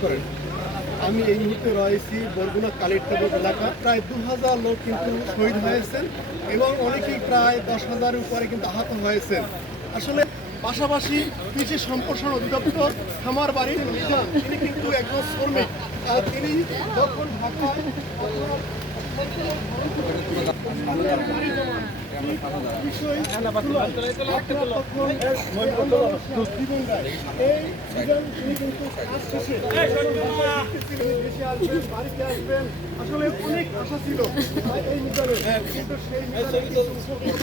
그걸 আমি এই মুহূর্তে রয়েছি বরগুনা কালিরটাবুর এলাকা। প্রায় দু হাজার লোক কিন্তু শহীদ হয়েছেন এবং অনেকেই প্রায় দশ হাজারের উপরে কিন্তু আহত হয়েছেন। আসলে পাশাপাশি কৃষি সম্প্রসারণ অধিদপ্তর খামার বাড়ির মিজান তিনি কিন্তু একজন শ্রমিক। তিনি যখন ঢাকায় আসলে অনেক আশা ছিল এই মিজানের কিন্তু সেই